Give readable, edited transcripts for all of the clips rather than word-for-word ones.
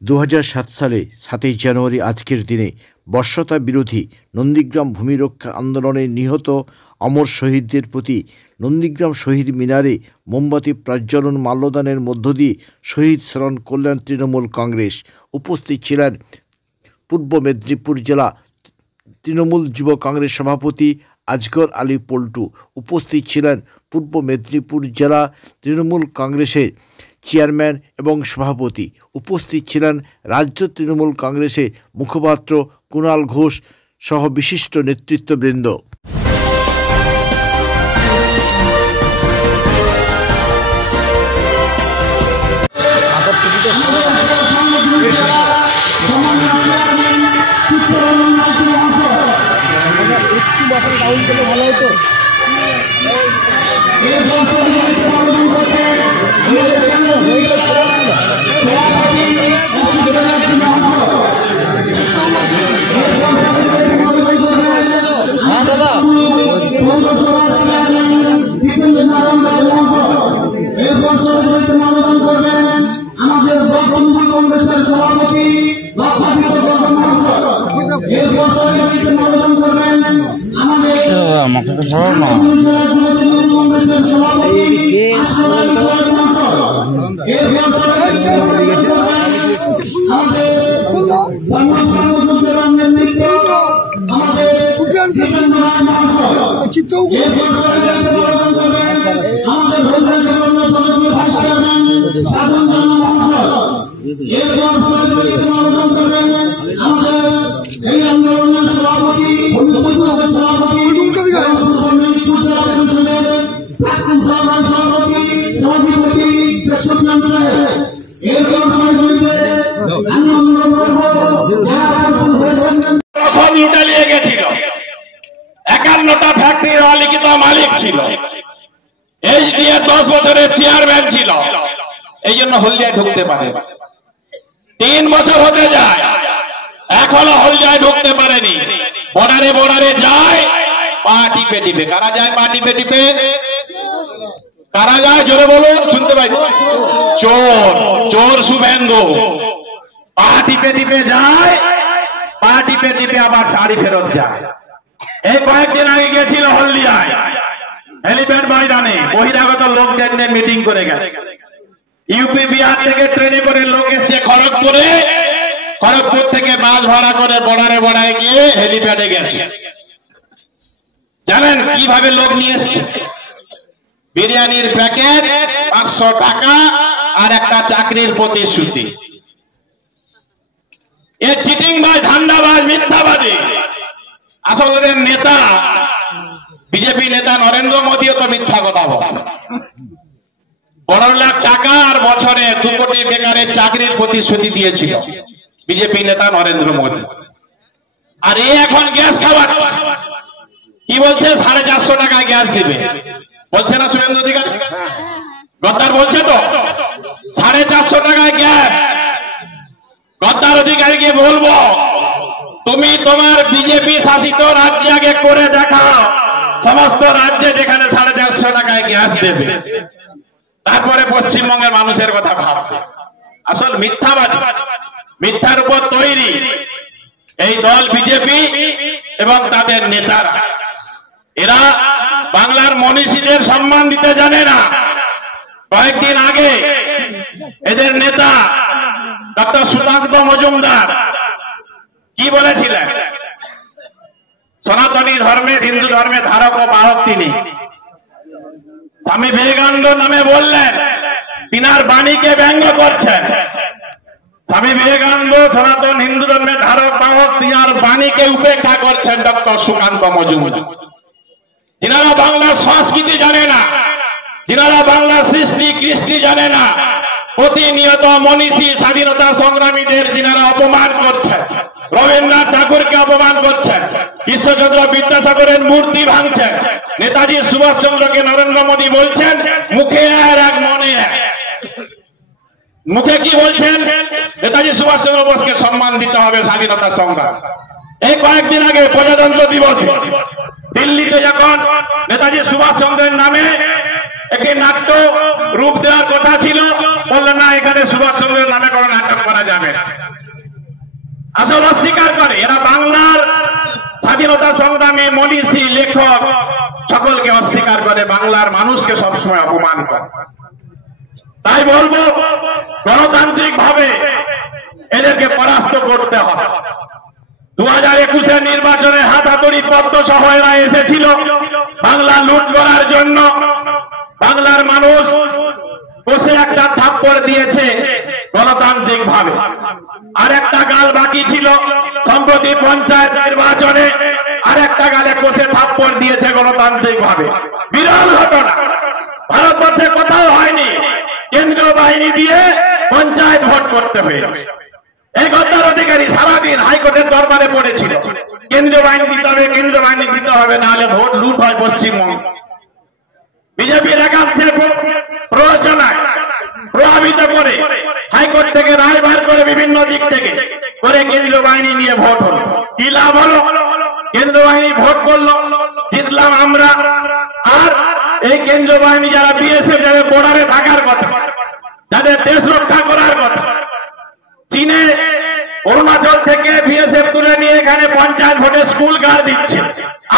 2007 সালে 7 জানুয়ারি আজকের দিনে বর্ষতা বিরোধী নন্দীগ্রাম ভূমি রক্ষা আন্দোলনে নিহত অমর শহীদদের প্রতি নন্দীগ্রাম শহীদ মিনারে মোমবাতি প্রজ্বলন মাল্যদানের মধ্য দিয়ে শহীদ স্মরণ কল্যাণ তৃণমূল কংগ্রেস। উপস্থিত ছিলেন পূর্ব মেদিনীপুর জেলা তৃণমূল যুব কংগ্রেস সভাপতি আজগর আলী পল্টু। উপস্থিত ছিলেন পূর্ব মেদিনীপুর জেলা তৃণমূল কংগ্রেসের চেয়ারম্যান এবং সভাপতি। উপস্থিত ছিলেন রাজ্য তৃণমূল কংগ্রেসের মুখপাত্র কুণাল ঘোষ সহ বিশিষ্ট নেতৃত্ববৃন্দ। ইটালিয়ে গেছিল, 51টা ফ্যাক্টরির অলিখিত মালিক ছিল, এইচডিএ 10 বছরের চেয়ারম্যান ছিল। এই জন্য হলদিয়ায় ঢুকতে পারে। 3 বছর হতে যায়, এখনো হলদিয়ায় ঢুকতে পারেনি। বর্ডারে বর্ডারে যায় পা টিপে টিপে। কারা যায় পা টিপে টিপে? কারা যায় জোরে বলুন, শুনতে পাই। চোর, চোর শুভেন্দু পা টিপে টিপে যায়, পা টিপে টিপে আবার শাড়ি ফেরত যায়। এই কয়েকদিন আগে গেছিল হলদিয়ায় হেলিপ্যাড ময়দানে, বহিরাগত লোকদের নিয়ে মিটিং করে গেছে। ইউপি বিহার থেকে ট্রেনে করে লোক এসছে খড়গপুরে, খড়গপুর থেকে বাস ভাড়া করে বর্ডারে বর্ডারে গিয়ে হেলিপ্যাডে গেছে। জানেন কিভাবে লোক নিয়ে এসছে? বিরিয়ানির প্যাকেট, 500 টাকা আর একটা চাকরির প্রতিশ্রুতি। এ চিটিং ভাই, ধান্দাবাজ, মিথ্যাবাদী। আসলে নেতা বিজেপি নেতা নরেন্দ্র মোদীও তো মিথ্যা কথা বলে। 12 লাখ টাকা আর বছরে 2 কোটি বেকারের চাকরির প্রতিশ্রুতি দিয়েছিল বিজেপি নেতা নরেন্দ্র মোদী। আর এ এখন গ্যাস খাওয়াচ্ছে। কি বলছে? 450 টাকায় গ্যাস দিবে বলছে না শুভেন্দু অধিকারী? গদ্দার বলছে তো 450 টাকায় গ্যাস। গদ্দার অধিকারীকে বলবো, তুমি তোমার বিজেপি শাসিত রাজ্যে আগে করে দেখাও, সমস্ত রাজ্যে যেখানে 450 টাকায় গ্যাস দেবে, তারপরে পশ্চিমবঙ্গের মানুষের কথা ভাববে। আসল মিথ্যাবাদী, মিথ্যার উপর তৈরি এই দল বিজেপি এবং তাদের নেতারা। এরা বাংলার মনীষীদের সম্মান দিতে জানে না। কয়েকদিন আগে এদের নেতা ডক্টর সুকান্ত মজুমদার কি বলেছিলেন? সনাতনী ধর্মের, হিন্দু ধর্মের ধারক ও বাহক তিনি। স্বামী বিবেকানন্দ নামে বললেন, তিনার বাণীকে ব্যঙ্গ করছেন। স্বামী বিবেকানন্দ সনাতন হিন্দু ধর্মের ধারক বাহক, তিনার বাণীকে উপেক্ষা করছেন ডক্টর সুকান্ত মজুমদার। যিনারা বাংলার সংস্কৃতি জানে না, যিনারা বাংলার সৃষ্টি কৃষ্টি জানে না, প্রতিনিয়ত মনীষী স্বাধীনতা সংগ্রামীদের যিনারা অপমান করছেন, রবীন্দ্রনাথ ঠাকুরকে অপমান করছেন, ঈশ্বরচন্দ্র বিদ্যাসাগরের মূর্তি ভাঙছেন, নেতাজি সুভাষচন্দ্রকে নরেন্দ্র মোদী বলছেন মুখে আর এক মনে এক। মুখে কি বলছেন? নেতাজি সুভাষচন্দ্র বোসকে সম্মান দিতে হবে স্বাধীনতা সংগ্রাম। এই কয়েকদিন আগে প্রজাতন্ত্র দিবসে দিল্লিতে যখন নেতাজি সুভাষচন্দ্রের নামে একটি নাট্য রূপ দেওয়ার কথা ছিল, বললেন না, এখানে সুভাষচন্দ্রের নামে কোনো নাটক করা যাবে যাবে। আসল অস্বীকার করে এরা বাংলার স্বাধীনতা সংগ্রামী মনীষী লেখক সকলকে অস্বীকার করে, বাংলার মানুষকে সবসময় অপমান করে। তাই বলবো গণতান্ত্রিক ভাবে এদেরকে পরাস্ত করতে হবে। 2021-এর নির্বাচনে হাতাহাতি পদ্ম সহ এরা এসেছিল বাংলা লুট করার জন্য। বাংলার মানুষ বসে একটা থাপ্পড় দিয়েছে গণতান্ত্রিক ভাবে, আর একটা গাল বাকি ছিল সম্প্রতি পঞ্চায়েত নির্বাচনে, আর একটা গালে কষে থাপ্পড় দিয়েছে গণতান্ত্রিক ভাবে। বিরল ঘটনা, ভারতবর্ষে কোথাও হয়নি কেন্দ্রীয় বাহিনী দিয়ে পঞ্চায়েত ভোট করতে হয়েছে। এই গদ্দার অধিকারী সারাদিন হাইকোর্টের দরবারে পড়েছিল কেন্দ্রীয় বাহিনী দিতে হবে, কেন্দ্রীয় বাহিনী দিতে হবে, নাহলে ভোট লুট হয় পশ্চিমবঙ্গ। বিজেপির একাংশের প্ররোচনায় প্রভাবিত করে হাইকোর্ট থেকে রায় বার করে বিভিন্ন দিক থেকে করে কেন্দ্রীয় বাহিনী নিয়ে ভোট হলো। কি লাভ হলো? কেন্দ্রীয় বাহিনী ভোট করলো, জিতলাম আমরা। আর এই কেন্দ্রীয় বাহিনী যারা বিএসএফ, যাদের বর্ডারে থাকার কথা, যাদের দেশ রক্ষা করার কথা, চীনে অরুণাচল থেকে বিএসএফ তুলে নিয়ে এখানে পঞ্চায়েত ভোটে স্কুল গার্ড দিচ্ছে,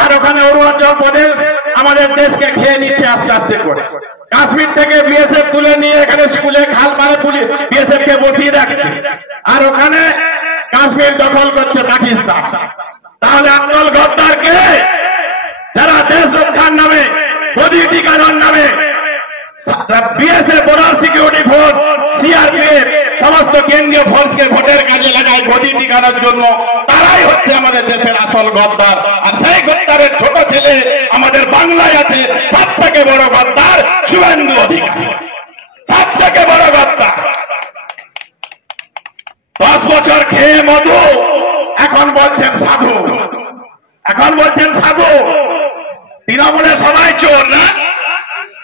আর ওখানে অরুণাচল প্রদেশ আমাদের দেশকে খেয়ে নিচ্ছে আস্তে আস্তে করে। কাশ্মীর থেকে বিএসএফ তুলে নিয়ে এখানে স্কুলে খাল পারে বিএসএফ কে বসিয়ে রাখছে, আর ওখানে কাশ্মীর দখল করছে পাকিস্তান। তাহলে আসল গদ্দার কে? যারা দেশ রক্ষার নামে, মোদী টিকানোর নামে BSF, border security force, CRPF সমস্ত কেন্দ্রীয় ফোর্সকে ভোটের কাজে লাগায় গদি টিকানোর জন্য, তারাই হচ্ছে আমাদের দেশের আসল গদ্দার। আর সেই গদ্দারের ছোট ছেলে আমাদের বাংলায় আছে, সব থেকে বড় গদ্দার শুভেন্দু অধিকারী, সব থেকে বড় গদ্দার। 10 বছর খেয়ে মধু, এখন বলছেন সাধু, এখন বলছেন সাধু। তৃণমূলে সবাই চোর না?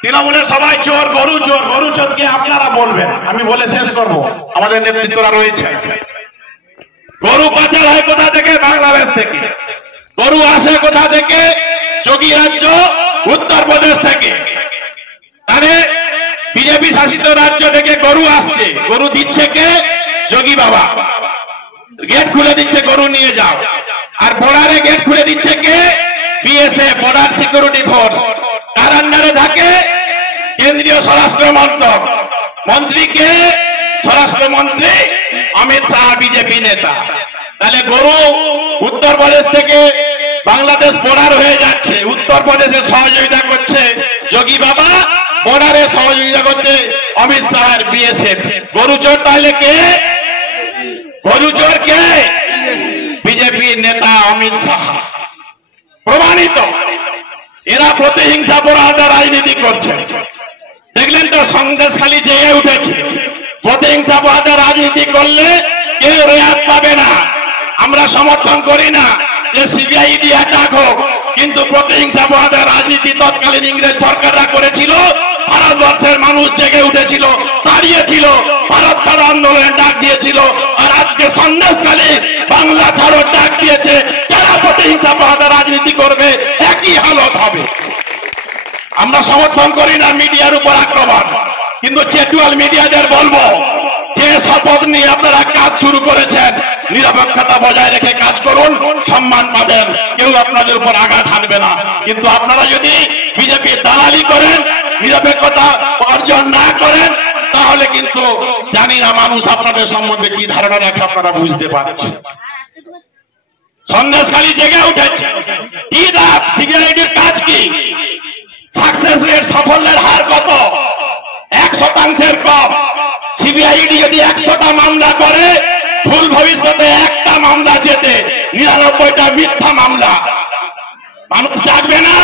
তৃণমূলের সবাই চোর, গরু চোর। গরু চোরকে আপনারা বলবেন, আমি বলে শেষ করবো, আমাদের নেতৃত্বরা রয়েছে। গরু পাচার হয় কোথা থেকে? বাংলাদেশ থেকে। গরু আসে কোথা থেকে? যোগী রাজ্য উত্তরপ্রদেশ থেকে। তাহলে বিজেপি শাসিত রাজ্য থেকে গরু আসছে, গরু দিচ্ছে কে? যোগী বাবা। গেট খুলে দিচ্ছে, গরু নিয়ে যাও। আর বর্ডারে গেট খুলে দিচ্ছে কে? BSF, border security force. তার আন্ডারে থাকে কেন্দ্রীয় স্বরাষ্ট্র মন্ত্রক, মন্ত্রীকে স্বরাষ্ট্রমন্ত্রী অমিত শাহ, বিজেপি নেতা। তাহলে গরু উত্তরপ্রদেশ থেকে বাংলাদেশ বর্ডার হয়ে যাচ্ছে, উত্তরপ্রদেশে সহযোগিতা করছে যোগী বাবা, বর্ডারে সহযোগিতা করছে অমিত শাহের বিএসএফ। গরু চোর তাহলে কে? গরু চোর কে? বিজেপি নেতা অমিত শাহ। প্রমাণিত। এরা প্রতিহিংসা পরাধা রাজনীতি করছে। দেখলেন তো সন্দেশখালী জেগে উঠেছে। প্রতিহিংসা পরাধা রাজনীতি করলে কেউ রেয়াত পাবে না। আমরা সমর্থন করি না যে সিবিআই ইডি অ্যাটাক হোক, কিন্তু প্রতিহিংসা পরাধা রাজনীতি তৎকালীন ইংরেজ সরকাররা করেছিল। ভারতবর্ষের মানুষ জেগে উঠেছিল, দাঁড়িয়েছিল, ভারত ছাড়ো আন্দোলনের ডাক দিয়েছিল। আর আজকে সন্দেশখালী বাংলা ছাড়ো ডাক দিয়েছে। যারা প্রতিহিংসা পরাধা রাজনীতি করবে একই হালত হবে। আমরা সমর্থন করি না মিডিয়ার উপর আক্রমণ, কিন্তু চেটুয়াল মিডিয়াদের বলবো, যে শপথ নিয়ে আপনারা কাজ শুরু করেছেন, নিরপেক্ষতা বজায় রেখে কাজ করুন, সম্মান পাবেন, কেউ আপনাদের উপর আঘাত হানবে না। কিন্তু আপনারা যদি বিজেপির দালালি করেন, নিরপেক্ষতা অর্জন না করেন, তাহলে কিন্তু জানি না মানুষ আপনাদের সম্বন্ধে কি ধারণা রাখে, আপনারা বুঝতে পারছেন। সন্দেশখালী জেগে উঠেছে। কি লাভ? সিবিআইডির কাজ কি? সাকসেস রেট, সাফল্যের হার কত? 1% কম। সিবিআইডি যদি 100টা মামলা করে, ভুল ভবিষ্যতে একটা মামলা জেতে, 99টা মিথ্যা মামলা। মানুষ জাগবে না?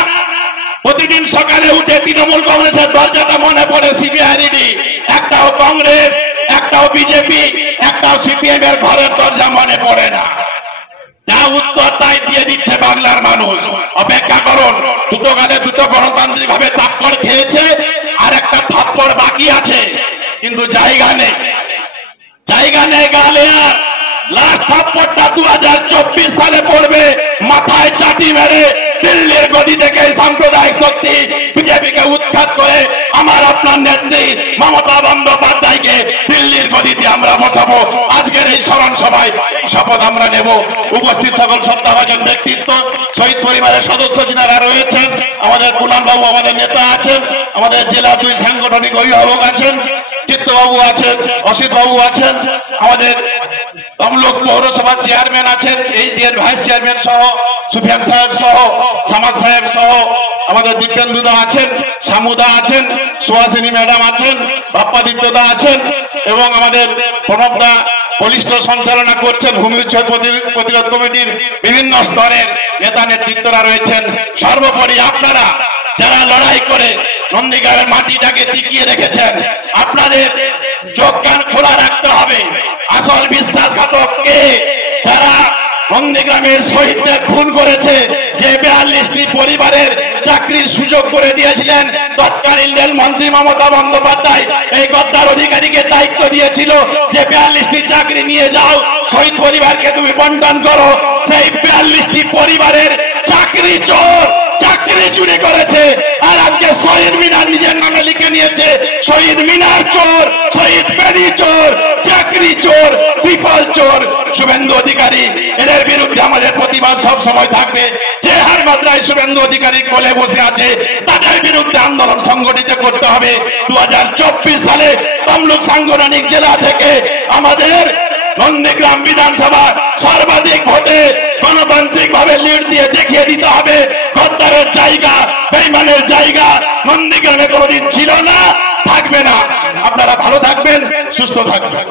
প্রতিদিন সকালে উঠে তৃণমূল কংগ্রেসের দরজাটা মনে পড়ে সিবিআইডি, একটাও কংগ্রেস, একটাও বিজেপি, একটাও সিপিএম এর ঘরের দরজা মনে পড়ে না। যা উত্তর তাই দিয়ে দিচ্ছে বাংলার মানুষ। অপেক্ষা করুন, দুটো গালে দুটো গণতান্ত্রিক ভাবে থাপ্পড় খেয়েছে, আর একটা থাপ্পড় বাকি আছে, কিন্তু জায়গা নেই, জায়গা নেই গালে। আর লাস্ট থাপ্পড়টা 2024 সালে পড়বে, মাথায় চাটি মেরে দিল্লির গদি থেকে সাম্প্রদায়িক শক্তি বিজেপিকে উৎখাত করে আমার আপনার নেত্রী মমতা বন্দ্যোপাধ্যায়কে দিল্লির গদিতে আমরা বসাবো। আজকের এই স্মরণ সভায় এই শপথ আমরা নেব। উপস্থিত সকল শ্রদ্ধাভাজন ব্যক্তিত্ব, শহীদ পরিবারের সদস্য যিনারা রয়েছেন, আমাদের কুনাল বাবু আমাদের নেতা আছেন, আমাদের জেলা 2 সাংগঠনিক অভিভাবক আছেন, চিত্তবাবু আছেন, অসিত বাবু আছেন, আমাদের তমলুক পৌরসভার চেয়ারম্যান আছেন, এইচডিএর ভাইস চেয়ারম্যান সহ সুফিয়ান সাহেব সহ সামাদ সাহেব সহ আমাদের দীপেন্দুদা আছেন, শামুদা আছেন, সুহাসিনী ম্যাডাম আছেন, বাপ্পাদিত্যদা আছেন এবং আমাদের প্রণবদা বলিষ্ঠ সঞ্চালনা করছেন। ভূমি উচ্ছেদ প্রতিরোধ কমিটির বিভিন্ন স্তরের নেতা নেতৃত্বরা রয়েছেন। সর্বোপরি আপনারা যারা লড়াই করে নন্দীগ্রামের মাটিটাকে টিকিয়ে রেখেছেন, আপনাদের চোখ কান খোলা রাখতে হবে। আসল বিশ্বাসঘাতক কে? যারা নন্দীগ্রামের শহীদদের খুন করেছে, যে 42টি পরিবারের চাকরির সুযোগ করে দিয়েছিলেন তৎকালীন রেলমন্ত্রী মমতা বন্দ্যোপাধ্যায়। এই গদ্দার অধিকারীকে দায়িত্ব দিয়েছিল যে 42টি চাকরি নিয়ে যাও, শহীদ পরিবারকে তুমি বন্টন করো। সেই 42টি পরিবারের চাকরি চোর, চাকরি চুরি করেছে। আর আজকে শহীদ মিনার নিজের নামে লিখে নিয়েছে। শহীদ মিনার চোর, শহীদ বেদি চোর, চাকরি চোর, ট্রিপল চোর। শুভেন্দু অধিকারী, এদের বিরুদ্ধে আমাদের প্রতিবাদ সব সময় থাকবে। যে হার মাত্রায় শুভেন্দু অধিকারী কোলে বসে আছে, তাদের বিরুদ্ধে আন্দোলন সংগঠিত করতে হবে। 2024 সালে তমলুক সাংগঠনিক জেলা থেকে আমাদের নন্দীগ্রাম বিধানসভা সর্বাধিক ভোটে গণতান্ত্রিক ভাবে লিড দিয়ে দেখিয়ে দিতে হবে গদ্দারের জায়গা, বেঈমানের জায়গা নন্দীগ্রামে কোনোদিন ছিল না, থাকবে না। আপনারা ভালো থাকবেন, সুস্থ থাকবেন।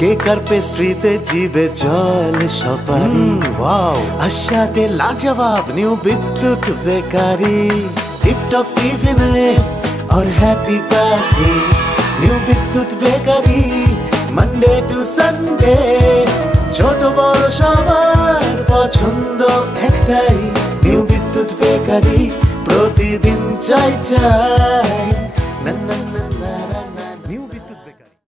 কেকার পেস্ট্রিতে জিবে জল সপারি, ওয়াও আশাতে লাজবাব নিউ বিদ্যুৎ বেকারি, টিপটপ টিফিনে और हैप्पी पार्टी নিউ বিদ্যুৎ বেকারি, মানডে টু সানডে ছোট বড় সবার পছন্দ একটাই, নিউ বিদ্যুৎ বেকারি প্রতিদিন চাই চাই।